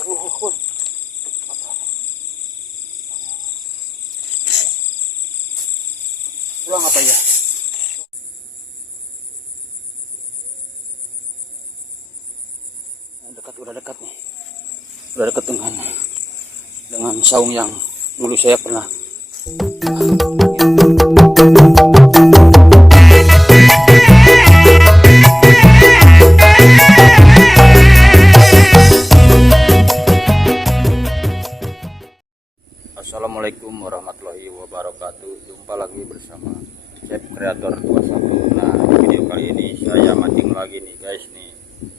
Pulang apa ya? Udah dekat nih. Udah dekat dengan saung yang dulu saya pernah. Assalamualaikum warahmatullahi wabarakatuh. Jumpa lagi bersama Chef Creator 21. Nah, video kali ini saya mancing lagi nih guys nih.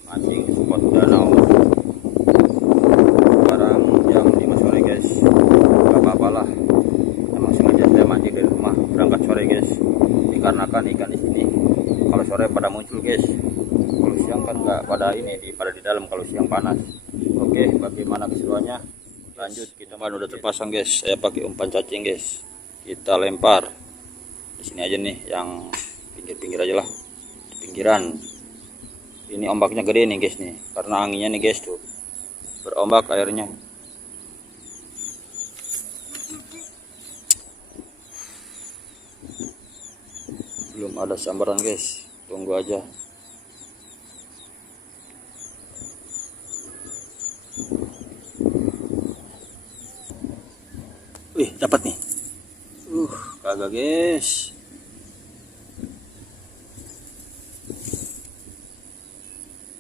Mancing spot danau. Sekarang jam 5 sore guys. Gak apa-apa lah. Emang sengaja saya mancing dari rumah berangkat sore guys. Dikarenakan ikan di sini kalau sore pada muncul guys. Kalau siang kan nggak pada pada di dalam kalau siang panas. Oke, bagaimana keseruannya? Lanjut, kita ban udah terpasang guys. Saya pakai umpan cacing guys. Kita lempar di sini aja nih, yang pinggir-pinggir aja lah, di pinggiran. Ini ombaknya gede nih guys nih, karena anginnya nih guys tuh berombak airnya. Belum ada sambaran guys, tunggu aja. Wih, dapat nih. Kagak guys.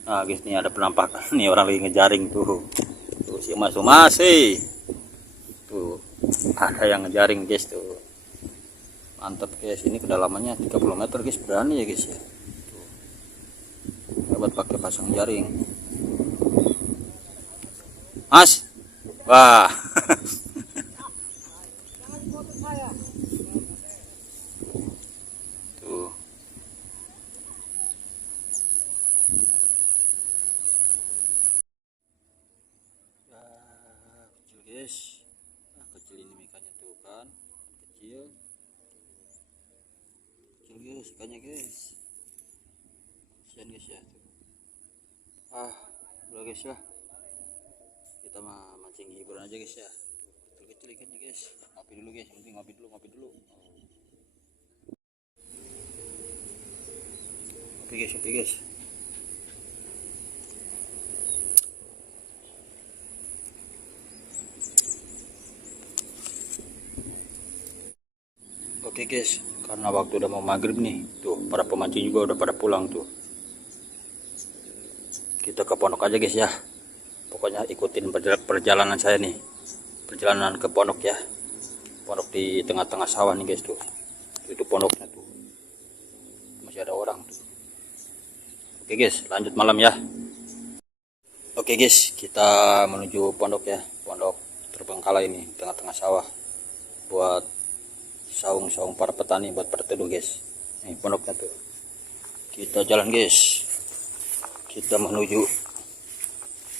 Nah guys, nih ada penampakan nih, orang lagi ngejaring tuh. Tuh si masih. Tuh ada yang ngejaring guys tuh. Mantap guys, ini kedalamannya 30 meter guys, berani ya guys ya. Tuh. Dapat pakai pasang jaring. Mas. Wah. Guys, nah, kecil ini ikannya tuh kan, kecil guys ikannya guys, kasihan guys ya tuh. Udah guys ya, kita mah mancing hiburan aja guys ya. Kecil ikannya guys, ngopi dulu guys, yang penting ngopi dulu. Ngopi guys. Oke guys, karena waktu udah mau maghrib nih, tuh para pemancing juga udah pada pulang tuh. Kita ke pondok aja guys ya. Pokoknya ikutin perjalanan saya nih, perjalanan ke pondok ya. Pondok di tengah-tengah sawah nih guys tuh. Itu pondoknya tuh, masih ada orang tuh. Oke guys, lanjut malam ya. Oke guys, kita menuju pondok ya. Pondok terbengkalai ini, tengah-tengah sawah. Buat saung para petani buat berteduh guys. Nih pondoknya tuh. Kita jalan guys. Kita menuju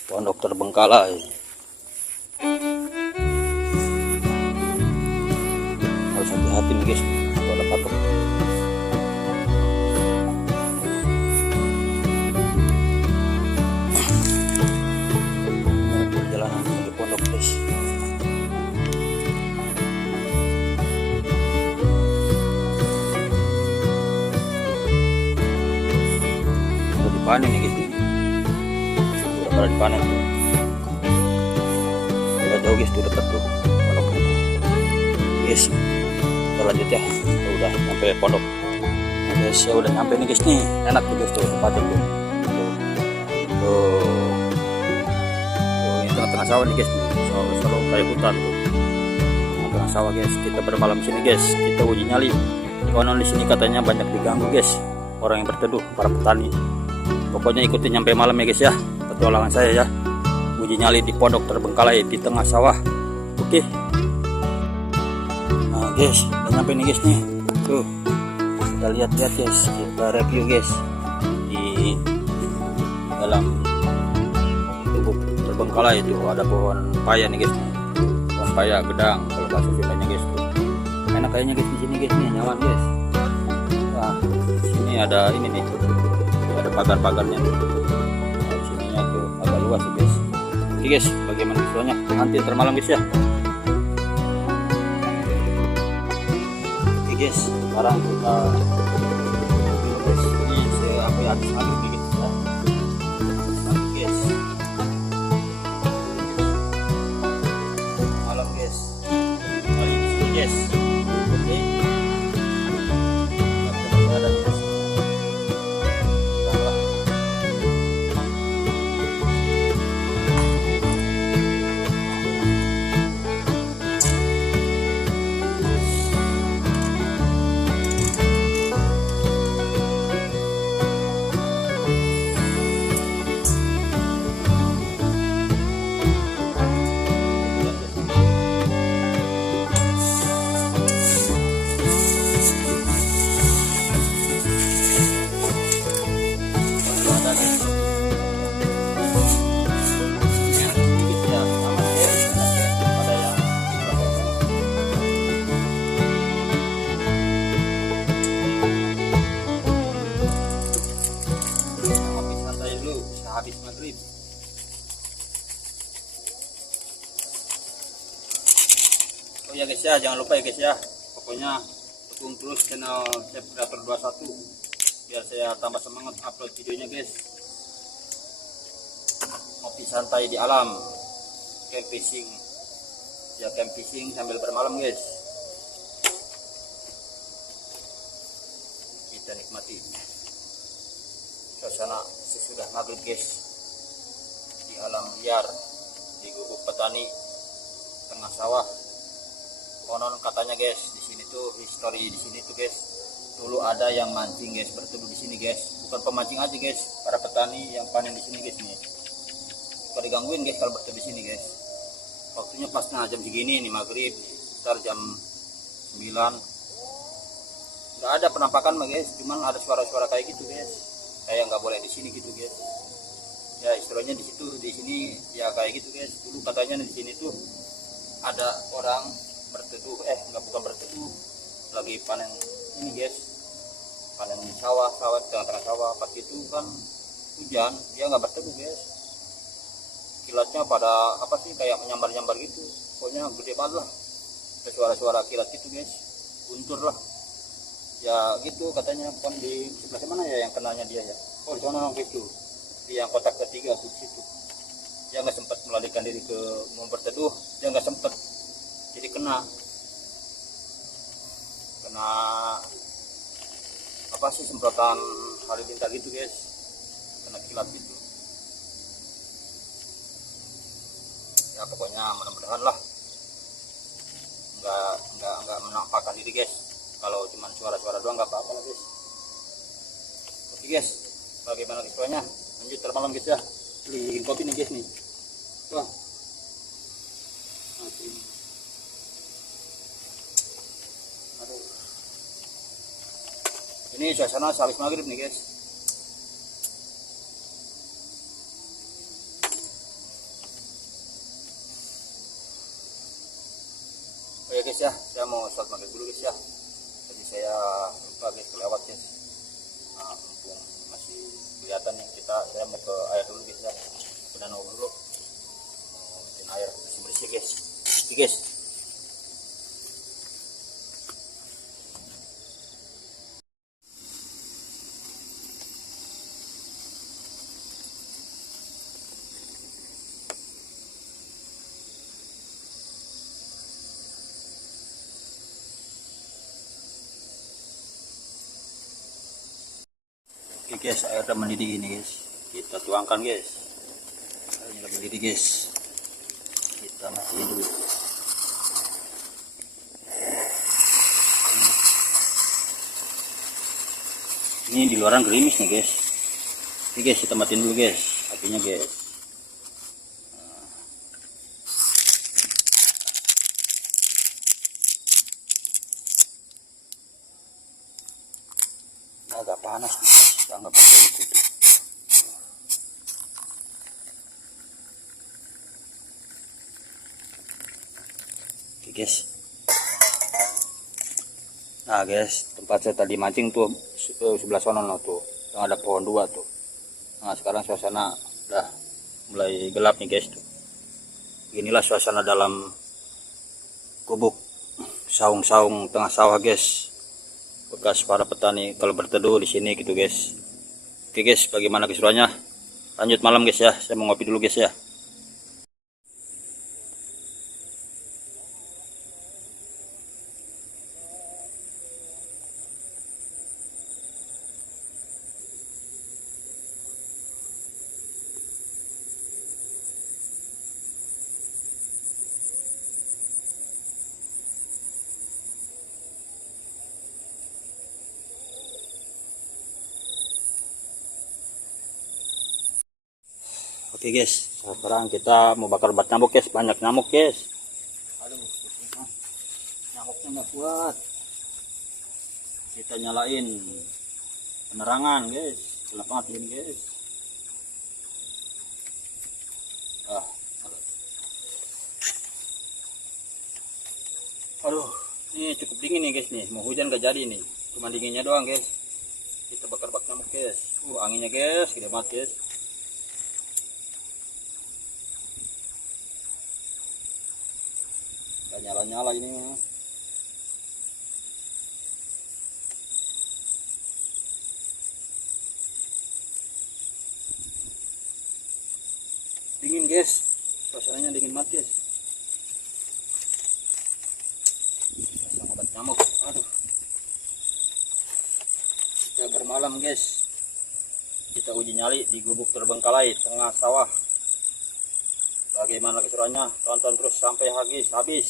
pondok terbengkalai. Harus hati-hati nih guys, ada patok. Perjalanan menuju pondok guys. Panen nih guys, udah pada dipanen tuh. Udah jauh guys tuh, dekat tuh pondoknya guys. Kita lanjut ya, udah nyampe pondok guys ya. Udah nyampe nih guys nih, enak tuh guys tuh tempatnya tuh. Tuh ini tengah-tengah sawah nih guys, sawah kayak hutan tuh, tengah sawah guys. Kita bermalam sini guys, kita uji nyali. Konon di sini katanya banyak diganggu guys, orang yang berteduh, para petani. Pokoknya ikutin nyampe malam ya guys ya, petualangan saya ya. Uji nyali di pondok terbengkalai di tengah sawah. Oke. Nah guys, udah nyampe nih guys nih. Tuh, kita lihat-lihat guys, kita review guys. Di dalam lubuk terbengkalai itu ada pohon paya nih guys. Pohon paya gedang kalau bahasa Sundanya guys tuh. Enak kayaknya guys di sini guys nih, nyaman guys. Wah, di sini ada ini nih. Ada pagar-pagarnya tuh. Nah, sininya tuh agak luas guys. Oke guys, bagaimana visualnya nanti ntar malam guys ya. Oke guys, sekarang kita guys, ini saya ambil habis maghrib nih guys ya. Guys, malam guys, kali ini guys. Oke, ada guys. Habis maghrib. Oh ya guys ya, jangan lupa ya guys ya, pokoknya dukung terus channel Chef Creator 21 biar saya tambah semangat upload videonya guys. Ngopi santai di alam, camp fishing ya, camp fishing sambil bermalam guys, kita nikmati suasana sesudah maghrib guys di alam liar, di gubuk petani tengah sawah. Konon katanya guys, di sini tuh histori di sini tuh guys, dulu ada yang mancing guys, berteduh di sini guys. Bukan pemancing aja guys, para petani yang panen di sini guys nih. Suka digangguin guys kalau berteduh di sini guys. Waktunya pas jam segini nih maghrib, sekitar jam 9. Nggak ada penampakan mah guys, cuman ada suara-suara kayak gitu guys. Kayak nggak boleh di sini gitu guys ya, istilahnya di situ, di sini ya kayak gitu guys. Dulu katanya di sini tuh ada orang berteduh, bukan berteduh, lagi panen ini guys, panen sawah tengah-tengah sawah. Pas itu kan hujan, dia nggak berteduh guys, kilatnya pada apa sih, kayak menyambar-nyambar gitu, pokoknya gede banget lah, ada suara-suara kilat gitu guys, guntur lah ya gitu katanya. Kan di sebelah mana ya yang kenanya dia ya, oh di sana itu di yang kotak ketiga tuh, situ dia nggak sempat melarikan diri ke mau berteduh, dia nggak sempat, jadi kena apa sih, semprotan halilintar gitu guys, kena kilat gitu ya. Pokoknya mudah-mudahan lah nggak menampakkan diri guys. Kalau cuma suara-suara doang nggak apa-apa lah guys. Oke guys, bagaimana visualnya? Lanjut termalam guys ya. Bikin kopi nih guys nih. Wah. Aduh. Ini suasana habis maghrib nih guys. Oh ya guys ya, saya mau sholat maghrib dulu guys ya. Tadi saya lupa guys, kelewat guys. Nah, mumpung masih kelihatan nih, saya mau ke air dulu guys ya, ke danau dulu, mau bikin air bersih guys. Oke guys. Oke guys, air udah mendidih ini guys, kita tuangkan guys. Airnya udah mendidih guys, kita matiin dulu. Ini di luaran gerimis nih guys. Oke guys, kita matiin dulu guys apinya guys. Agak panas nih guys, kita nggak pakai itu. Oke guys. Nah guys, tempat saya tadi mancing tuh sebelah sana tuh, yang ada pohon dua tuh. Nah sekarang suasana udah mulai gelap nih guys tuh. Inilah suasana dalam gubuk saung-saung tengah sawah guys, bekas para petani kalau berteduh di sini gitu guys. Oke guys, bagaimana keseruannya? Lanjut malam guys ya, saya mau ngopi dulu guys ya. Oke guys, sekarang kita mau bakar bat nyamuk guys, banyak nyamuk guys. Aduh, nyamuknya nggak kuat. Kita nyalain penerangan guys, gelap matiin guys. Aduh, ini cukup dingin nih guys nih, mau hujan gak jadi nih, cuma dinginnya doang guys. Kita bakar bat nyamuk guys. Anginnya guys, gede banget guys. Nyala-nyala ini mah. Dingin guys, suasananya dingin banget guys. Pasang obat nyamuk. Aduh, kita bermalam guys, kita uji nyali di gubuk terbengkalai tengah sawah. Bagaimana keseruannya? Tonton terus sampai habis guys.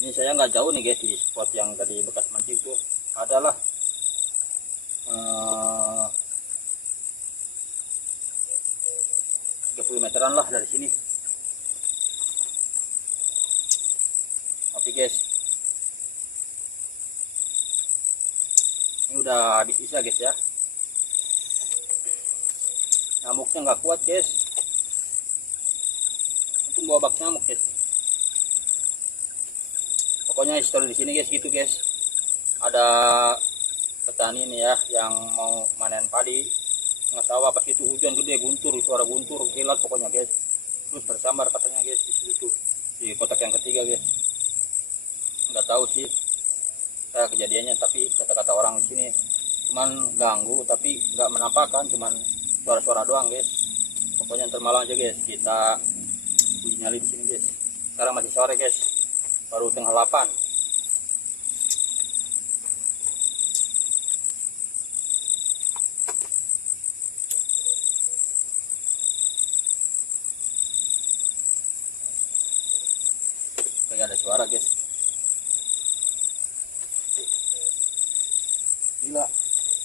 Ini saya nggak jauh nih guys, di spot yang tadi bekas mancing tuh adalah 30 meteran lah dari sini. Tapi guys, ini udah habis sisa guys ya. Nyamuknya nggak kuat guys, untuk bawa bak nyamuk guys. Pokoknya histori di sini guys gitu guys. Ada petani nih ya yang mau manen padi tengah sawah, pas itu hujan gede, guntur, suara guntur, kilat pokoknya guys. Terus tersambar katanya guys di situ di kotak yang ketiga guys. Nggak tahu sih saya kejadiannya, tapi kata-kata orang di sini cuman ganggu tapi nggak menampakkan, cuman suara-suara doang guys. Pokoknya ntar malam aja guys kita uji nyali di sini guys. Sekarang masih sore guys, baru tengah 8. Kayak ada suara guys. Gila,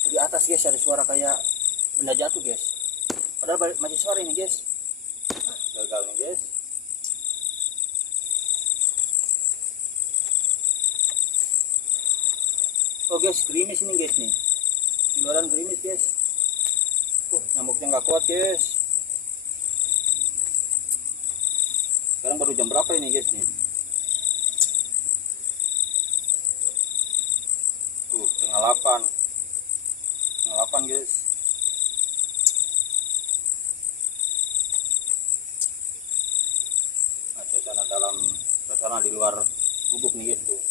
di atas guys ada suara kayak benda jatuh guys, padahal masih sore nih guys. Gagal nih guys. Oh guys, gerimis ini guys nih, di luaran gerimis guys. Nyamuknya nggak kuat guys. Sekarang baru jam berapa ini guys nih? Tengah 8 guys. Nah, suasana di luar gubuk nih guys tuh.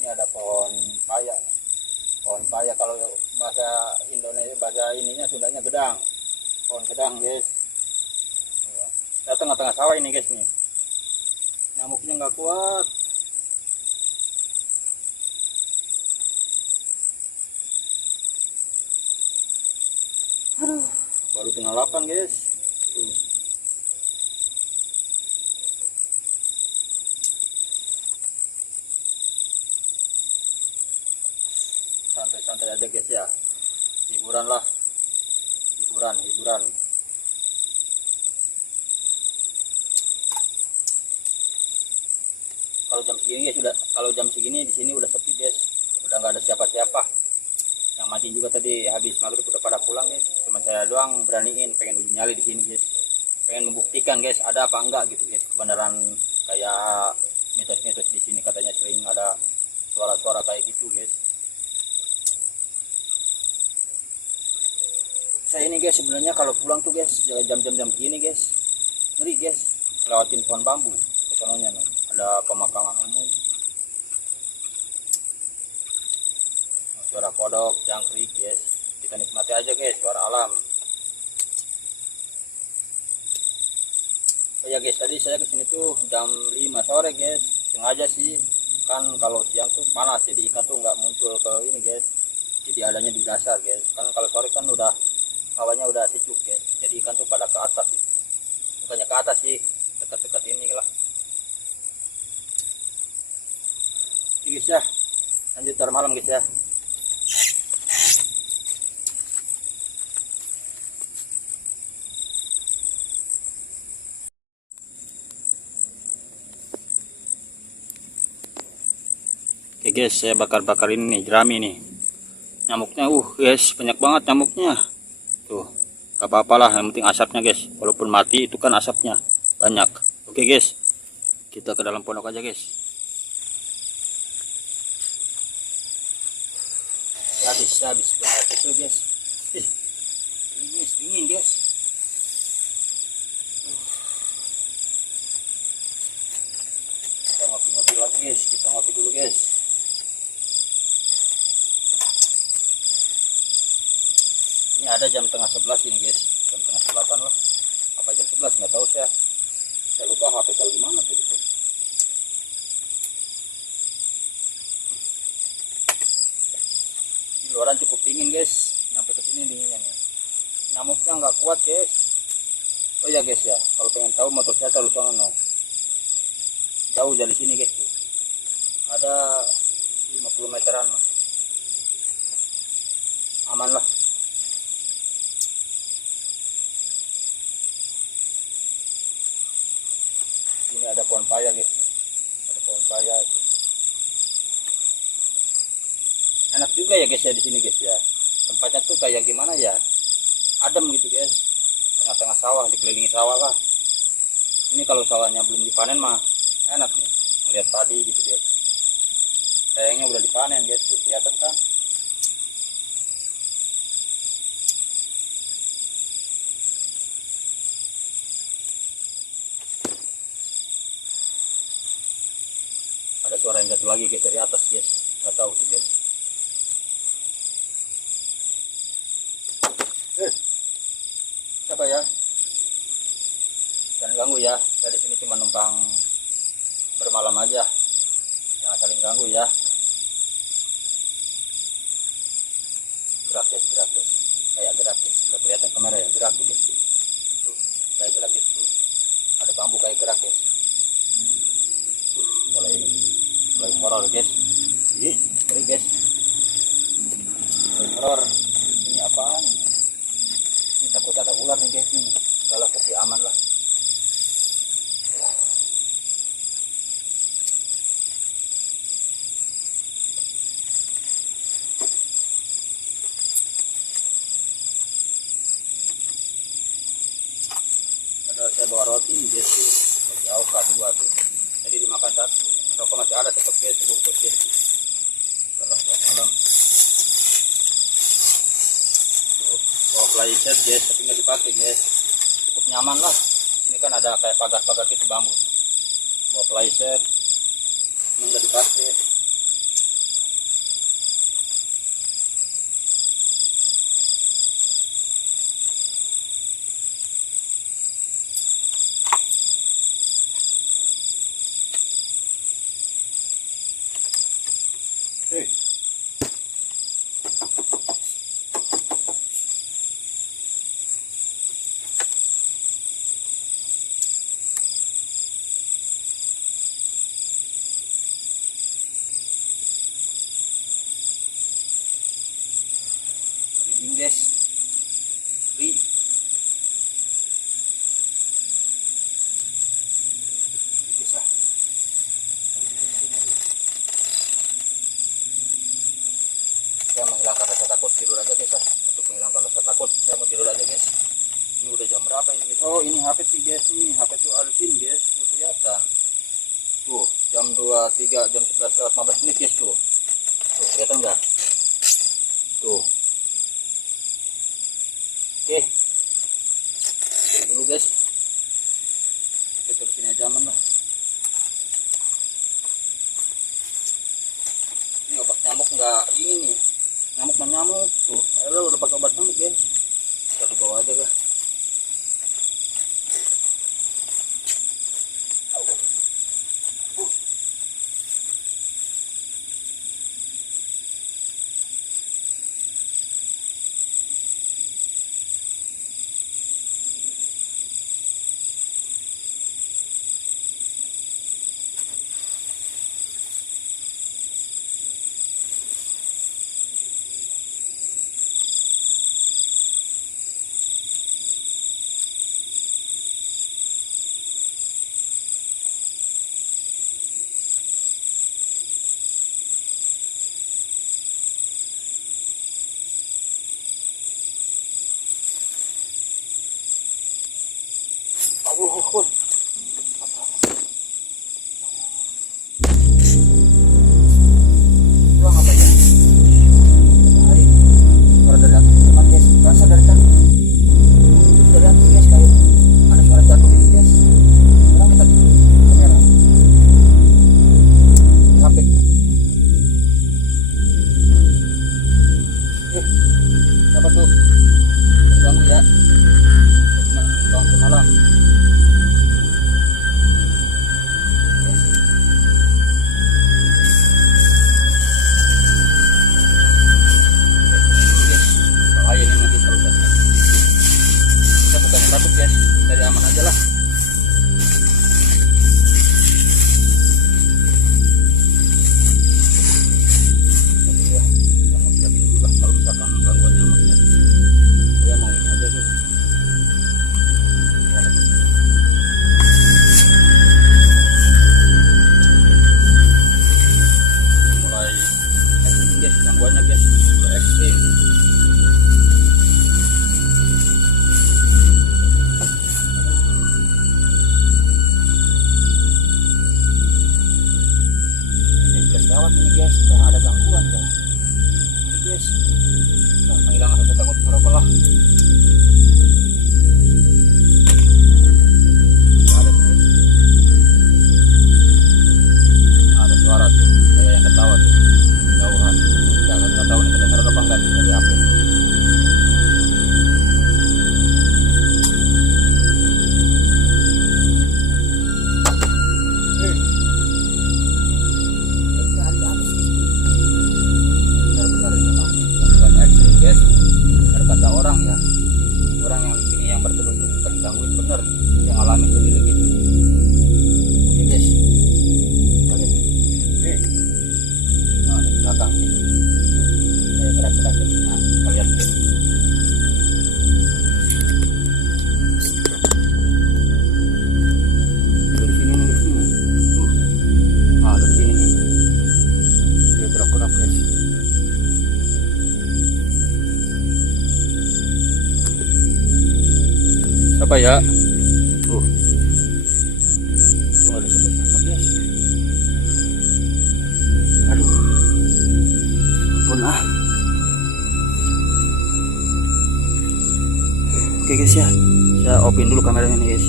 Ini ada pohon paya. Pohon paya kalau bahasa Indonesia, bahasa ininya Sundanya gedang. Pohon gedang guys. Saya tengah-tengah sawah ini guys nih. Nyamuknya nggak kuat. Aduh, baru tengah 8 guys. Santai-santai aja guys ya, hiburan lah, hiburan. Kalau jam segini guys kalau jam segini di sini udah sepi guys, udah nggak ada siapa-siapa. Yang mancing juga tadi habis maghrib udah pada pulang guys. Cuma saya doang beraniin, pengen uji nyali di sini guys. Pengen membuktikan guys ada apa enggak gitu guys. Kebenaran kayak mitos-mitos di sini katanya sering ada suara-suara kayak gitu guys. Saya ini guys sebenarnya kalau pulang tuh guys jam-jam gini guys ngeri guys, lewatin pohon bambu ke sononya nih. Ada pemakaman umum. Suara kodok, jangkrik guys. Kita nikmati aja guys suara alam. Oh ya guys, tadi saya kesini tuh jam 5 sore guys. Sengaja sih, kan kalau siang tuh panas jadi ikan tuh nggak muncul ke ini guys. Jadi adanya di dasar guys. Kan kalau sore kan udah hawanya udah sejuk guys. Jadi ikan tuh pada ke atas itu. Bukannya ke atas sih, dekat-dekat ini lah. Oke guys ya, lanjut ntar malam guys ya. Oke guys, saya bakar-bakar ini nih, jerami nih. Nyamuknya guys, banyak banget nyamuknya. Tuh, gak apa-apalah, yang penting asapnya guys. Walaupun mati itu kan asapnya banyak. Oke guys, kita ke dalam pondok aja guys. Habis banget itu guys. Ini dingin guys. Kita ngopi-ngopi lagi guys, kita ngopi dulu guys. Ini ada jam tengah 11 ini guys, jam tengah 11 lah, apa jam 11 nggak tahu saya lupa HP saya di mana tadi. Di luaran cukup dingin guys, nyampe ke sini dinginnya nih, nyamuknya nggak kuat guys. Oh ya guys ya, kalau pengen tahu motor saya taruh sana no, jauh dari sini guys, ada 50 meteran, aman lah. Ini ada pohon paya guys, ada pohon paya itu. Enak juga ya guys ya di sini guys ya. Tempatnya tuh kayak gimana ya, adem gitu guys, tengah-tengah sawah, dikelilingi sawah lah. Ini kalau sawahnya belum dipanen mah enak nih, melihat padi gitu guys. Kayaknya udah dipanen guys, tuh kelihatan kan. Ada suara yang jatuh lagi guys dari atas guys, nggak tahu tuh guys. Siapa ya? Jangan ganggu ya, saya di sini cuma numpang bermalam aja, jangan saling ganggu ya. Gerak guys, kayak gerak guys, udah kelihatan kamera ya, gerak guys. Tuh, kayak gerak gitu, ada bambu kayak gerak guys. Mulai horor guys. Ngeri guys, mulai horor. Ini apaan ini? Ini takut ada ular nih guys nih. Enggak lah, tapi aman lah. Padahal saya bawa roti nih guys, roti AOK 2 tuh. Jadi dimakan satu. Rokok masih ada tetap guys, sebungkus guys. Kalau buat malam. Tuh, bawa playset guys, tapi nggak dipakai guys. Cukup nyaman lah. Ini kan ada kayak pagar-pagar gitu bambu. Bawa playset, ini nggak dipakai. Merinding guys, bisa. Saya menghilangkan rasa takut, tidur aja guys. Untuk menghilangkan rasa takut saya mau tidur aja guys. Ini udah jam berapa ini guys? Oh ini HP sih guys, nih HP tuh ada sini guys, tuh kelihatan. Tuh jam 23, jam 11:15 menit guys tuh. Tuh kelihatan nggak? Tuh. Oke. Oke dulu guys. Ini obat nyamuk nggak ini nih. Nyamuk menyamuk tuh. Ayo udah pakai obat nyamuk guys. Kita dibawa aja guys. Pulang apa ya? Bahaya. Suara dari atas teman guys. Berasa dari tadi. Dari atas guys kayak ada suara jatuh gitu guys. Sekarang kita kamera. Sampai. Siapa tuh? Ganggu ya. Bangun semalam. Bahaya ini nanti kalau datang. Kita bukan yang takut guys, dari aman aja lah. Tapi ya, kita mau siapin dulu lah kalau misalkan gangguan nyamuknya. Dia mau ini aja guys. Mulai ekstrim guys, gangguannya guys, udah ekstrim. Gawat ini guys, sudah ada gangguan guys. Ini guys, nah, menghilangkan rasa takut merokok lah. Ada guys, ada suara tuh, kayak yang ketawa tuh, jauhan. Nggak tahu nih kedengaran apa enggak nih dari HP. Kata orang ya, orang yang di sini yang bertelur itu suka digangguin bener, yang alami sendiri gitu. Oke guys, kita lihat. Nah di belakang nih, kayak gerak-gerak. Nah kita lihat. Dari sini nih, dari sini. Nah dari sini nih, dia gerak-gerak guys. Siapa ya? Ada siapa guys? Aduh, pun ah. Oke guys ya, saya opin dulu kameranya nih guys.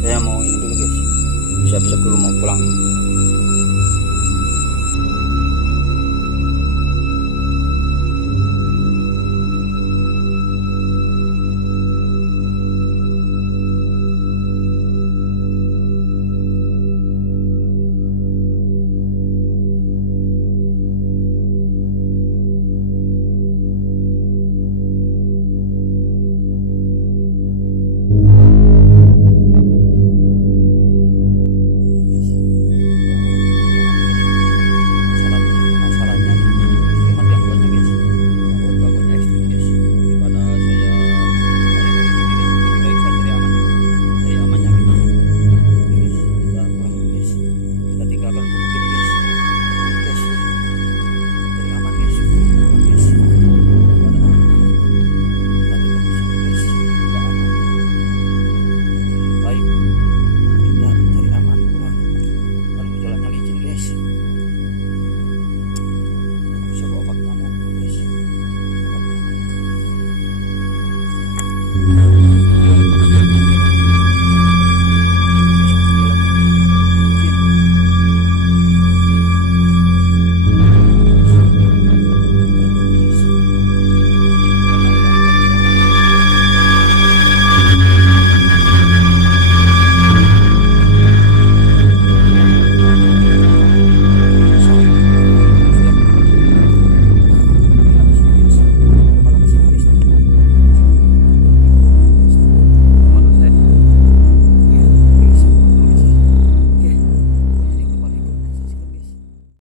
Saya mau ini dulu guys, siap-siap dulu mau pulang.